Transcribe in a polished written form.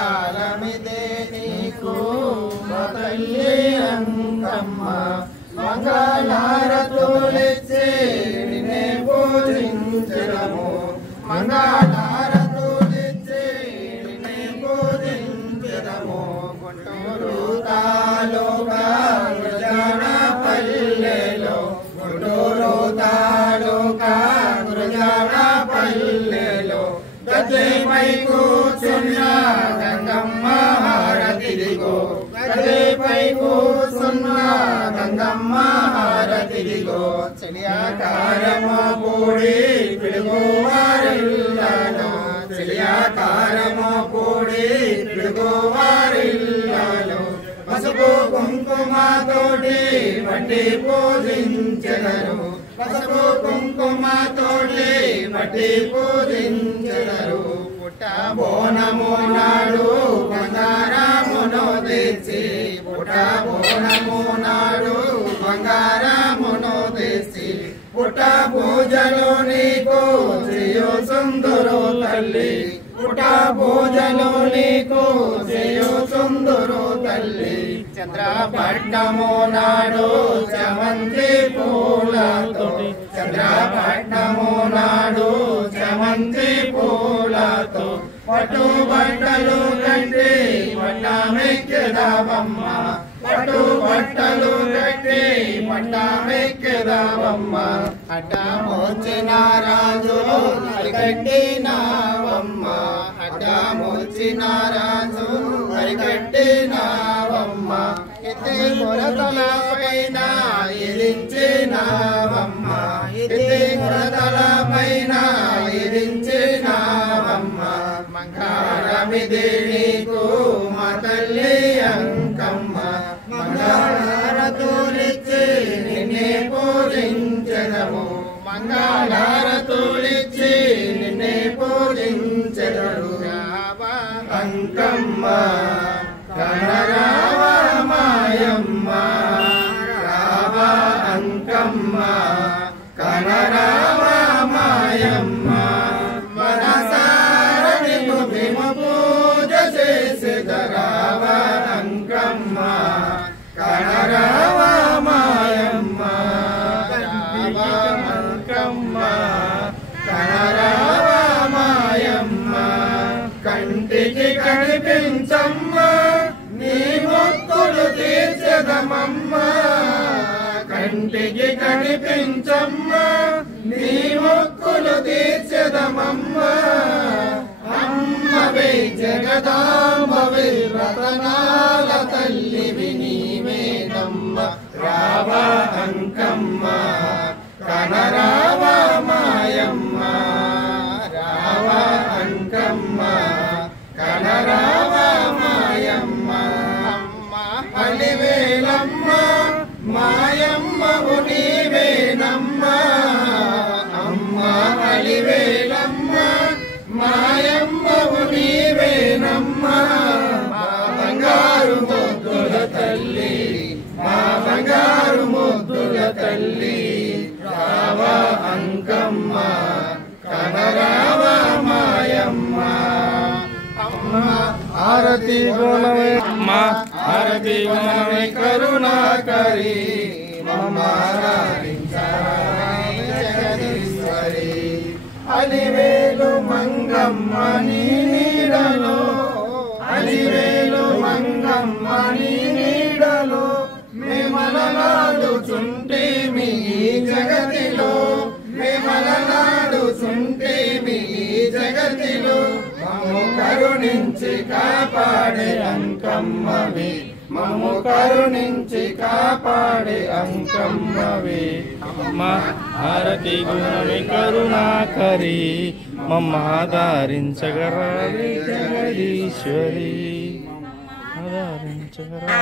కాలమిదే నీకు తల్లి అంకమ్మ మంగళారతులిచ్చి నిన్నే పూజించెదము మంగళారతులిచ్చి నిన్నే పూజించెదము గుంటూరు తాలూకా గురజాడ పల్లెలో గుంటూరు తాలూకా గురజాడ పల్లెలో గద్దెపై కూర్చున్న గంగమ్మ హారతిదిగో గద్దెపై కూర్చున్న గంగమ్మ హారతిదిగో చెలియాకారము పూడి పిడుగువారిల్లాలో చెలియాకారము పూడి పిడుగువారిల్లాలో పసుపు కుంకుమతోటి వడ్డీ పూజించెదరు పసుపు కుంకుమతోటి వడ్డీ పూజించెదరు పుట్ట బోనము నాడు బంగారమును తెచ్చి పుట్ట బోనము నాడు బంగారమును తెచ్చి పుట్ట పూజలు నీకు చేయు సుందరు తల్లి పుట్ట పూజలు నీకు చేయు సుందరు తల్లి చంద్రపట్నము నాడు చమంతి పూలతో చంద్రపట్నము నాడు చమంతి పూలతో పట్టు బట్టలు కట్టి పట్టమెక్కెదవమ్మ పట్టు బట్టలు కట్టి పట్టమెక్కెదవమ్మ అడ్డమొచ్చిన రాజు అరికట్టినవమ్మ అడ్డమొచ్చిన రాజు అరికట్టినవమ్మ ఎత్తి కొరతల పైన ఎదించినవమ్మ ఎత్తి కొరతల పైన ఎదించినవమ్మ మంగళమిదే నీకు మా తల్లి అంకమ్మ మంగళారతులిచ్చి నిన్నే పూజించెదము మంగళారతులిచ్చి నిన్నే పూజించెదరు అంకమ్మ కనరావ మాయమ్మ రావ అంకమ్మ కనరావ మాయమ్మ మనసార నిన్ను మేము పూజ చేసేదరావ అంకమ్మ కనరావ మాయమ్మ రావ అంకమ్మ కనరావ మాయమ్మ కంటికి కనిపించమ్మ నీ మొక్కులు తీర్చదమమ్మ కంటికి కనిపించమ్మ నీ మొక్కులు తీర్చదమమ్మ అమ్మవే జగదాంబవే రతనాల తల్లివి నీవేనమ్మ రావ అంకమ్మ కనరావ మాయమ్మ రావ అంకమ్మ కనరావ మాయమ్మ అమ్మ అలివేలమ్మ మాయమ్మవు నీవేనమ్మ అమ్మ అలివేలమ్మ మాయమ్మవు నీవేనమ్మ మా బంగారు ముద్దుల తల్లి మా బంగారు ముద్దుల తల్లి రావ అంకమ్మ కనరావ మాయమ్మ అమ్మ ఆరతి గుణమే అమ్మ ఆరతి గుణమే కరుణాకరి జగదీశ్వరి అలివేలు మంగమ్మ నీ నీడలో అలివేలు మంగమ్మ నీ నీడలో మేమలనాడుచుంటేమి ఈ జగతిలో మేమలనాడుచుంటేమి ఈ జగతిలో మమ్ము కరుణించి కాపాడే అంకమ్మవి మమ్ము కరుణించి కాపాడే అంకమ్మవి అమ్మ హారతి గుణమే కరుణాకరి మమ్మ ఆదరించగరావే జగదీశ్వరి ఆదరించగరావే